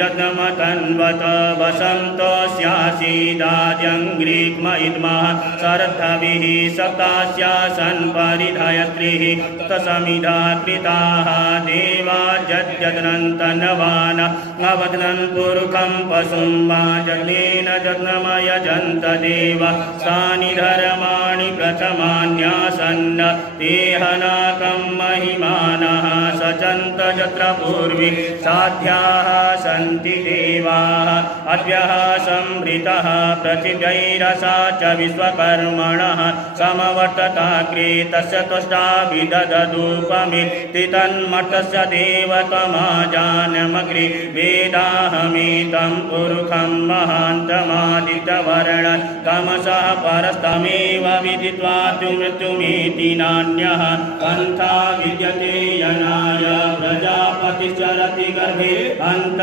जगमतन्वत वसन्तस्यासीदाद्यङ्घ्रिग्मयिद्मः शरद्धभिः सप्तास्यासन् परिधयत्रिः तसमिधा कृताः देवा जज्जनन्तनवान अवदन् पुरुखं पशुं वा जग्नेन जग्नमयजन्त देव तानि धर्माणि प्रथमान्यासन्न तेहनाकं महिमानः सचन्त यत्र पूर्वी साध्याः सन्ति देवाः अद्यः संवृतः पृथिव्यैरसा च विश्वकर्मणः समवर्तताग्रे तस्य तुष्टाभिदधूपमिति तन्मठस्य देवतमाजानमग्रे वेदाहमेतं पुरुखं महान्तमादितवर्ण तमसः परस्तमेव विदित्वा तु मृत्युमेति नान्यः पन्था विद्यते यनाय प्रजापतिश्चरति गर्भे अन्त